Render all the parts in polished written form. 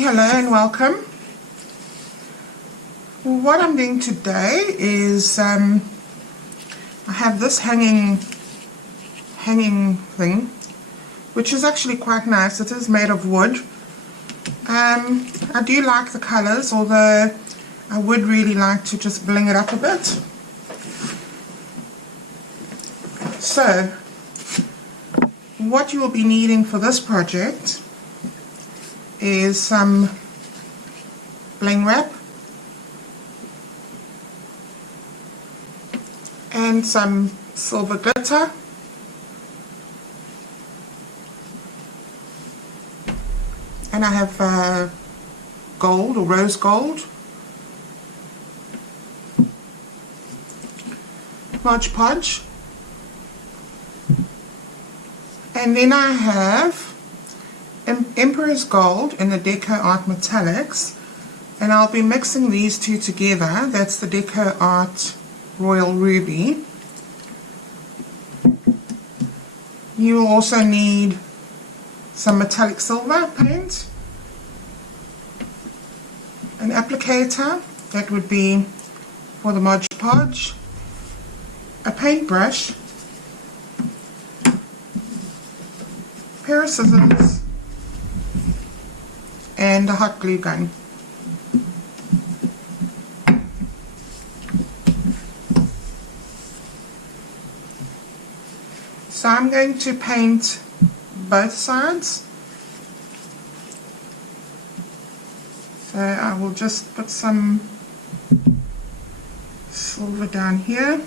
Hello and welcome. What I'm doing today is I have this hanging thing, which is actually quite nice. It is made of wood. I do like the colors, although I would really like to just bling it up a bit. So what you will be needing for this project is some bling wrap and some silver glitter, and I have gold or rose gold, Modge Podge, and then I have Emperor's Gold in the Deco Art Metallics, and I'll be mixing these two together. That's the Deco Art Royal Ruby. You will also need some metallic silver paint, an applicator, that would be for the Modge Podge, a paintbrush, a pair of scissors, and a hot glue gun. So I'm going to paint both sides. So I will just put some silver down here,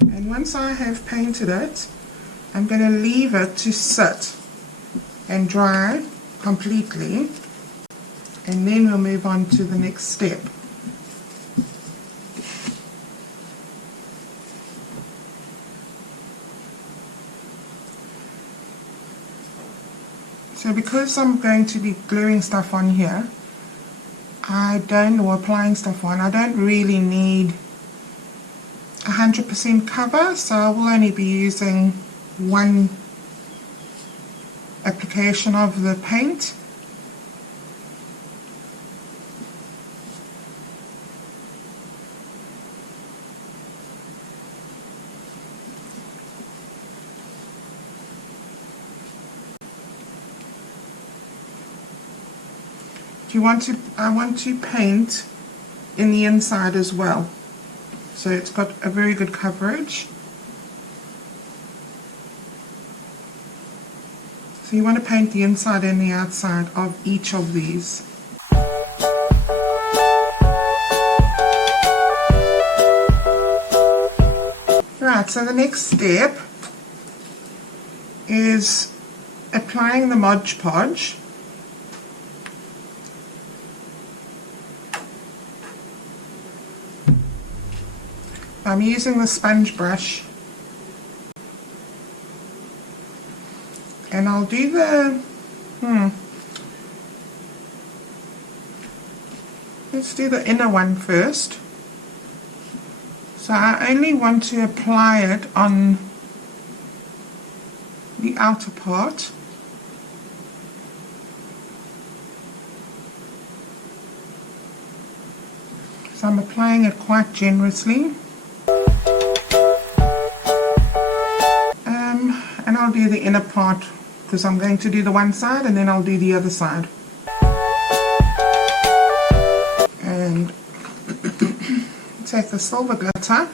and once I have painted it, I'm going to leave it to sit and dry completely, and then we'll move on to the next step. So because I'm going to be gluing stuff on here, or applying stuff on, I don't really need 100% cover, so I will only be using one application of the paint. I want to paint in the inside as well, so it's got a very good coverage. So you want to paint the inside and the outside of each of these. Right, so the next step is applying the Modge Podge. I'm using the sponge brush, and I'll do the let's do the inner one first. So I only want to apply it on the outer part. So I'm applying it quite generously. And I'll do the inner part because I'm going to do the one side and then I'll do the other side. And take the silver glitter,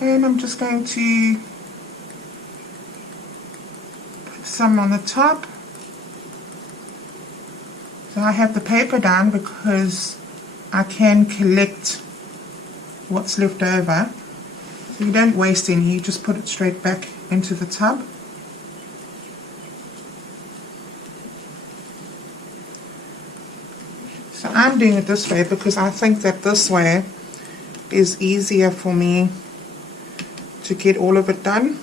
and I'm just going to put some on the top. So I have the paper down because I can collect what's left over. So you don't waste any, you just put it straight back into the tub. So I'm doing it this way because I think that this way is easier for me to get all of it done.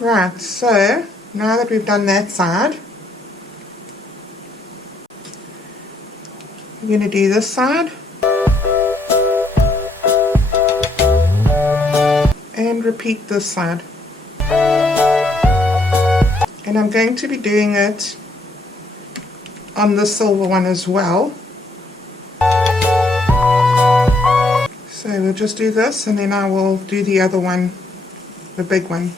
Right, so now that we've done that side, we're going to do this side. And repeat this side. And I'm going to be doing it on the silver one as well. So we'll just do this, and then I will do the other one, the big one.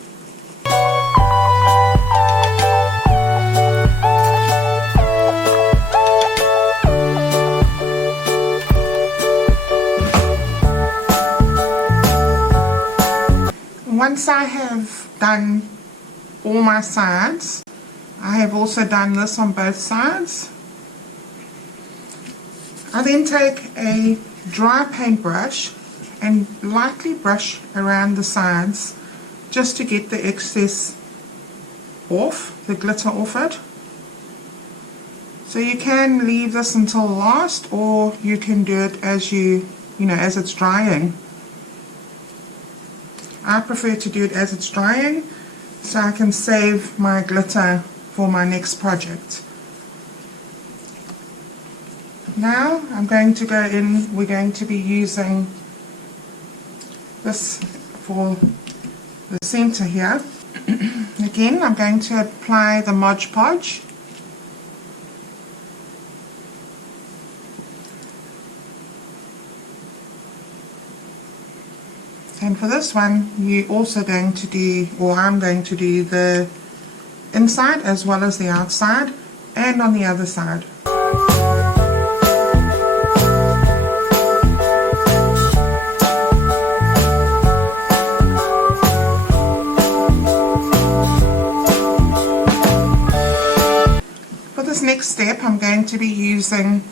Once I have done all my sides, I have also done this on both sides. I then take a dry paintbrush and lightly brush around the sides just to get the excess off, the glitter off it. So you can leave this until last, or you can do it as as it's drying. I prefer to do it as it's drying so I can save my glitter for my next project. Now I'm going to go in, we're going to be using this for the center here. Again, I'm going to apply the Modge Podge. And for this one, you're also going to do, or I'm going to do the inside as well as the outside, and on the other side. For this next step, I'm going to be using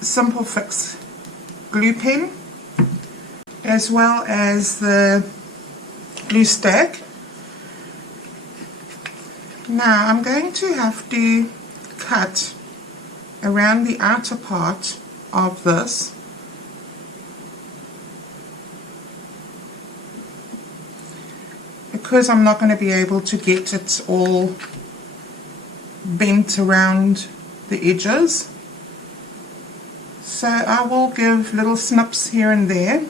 Simple Fix glue pen, as well as the glue stick. Now I'm going to have to cut around the outer part of this, because I'm not going to be able to get it all bent around the edges. So I will give little snips here and there.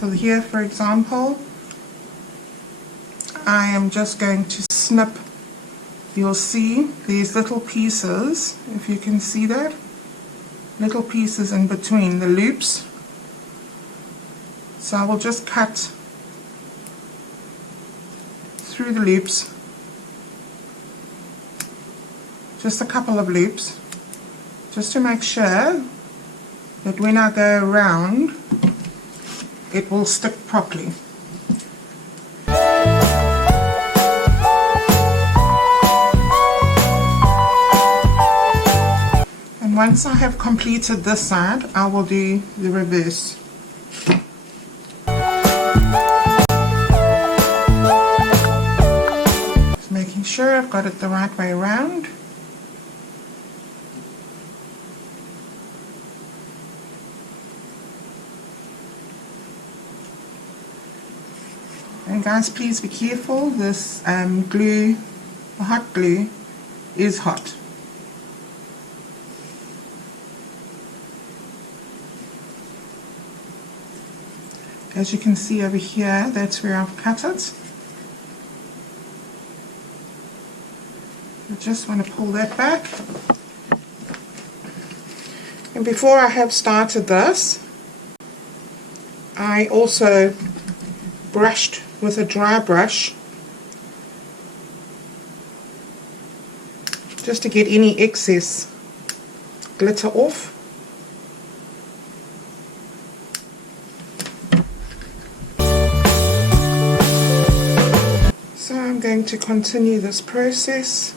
So here, for example, I am just going to snip. You'll see these little pieces, if you can see that, little pieces in between the loops. So I will just cut through the loops, just a couple of loops, just to make sure that when I go around it will stick properly. And once I have completed this side, I will do the reverse. Just making sure I've got it the right way around. And guys, please be careful, this glue, the hot glue, is hot. As you can see over here, that's where I've cut it. I just want to pull that back. And before I have started this, I also brushed with a dry brush just to get any excess glitter off. So I'm going to continue this process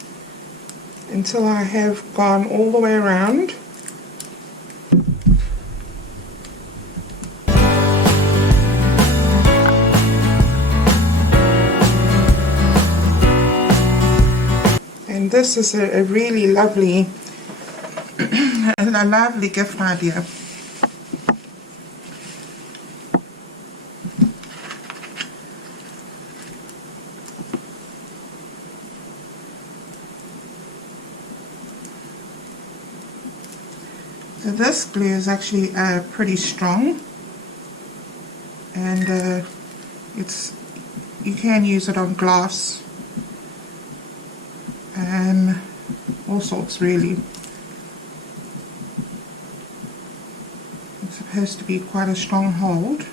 until I have gone all the way around. And this is a really lovely, a lovely gift idea. So this glue is actually pretty strong. and you can use it on glass and all sorts really. It's supposed to be quite a strong hold.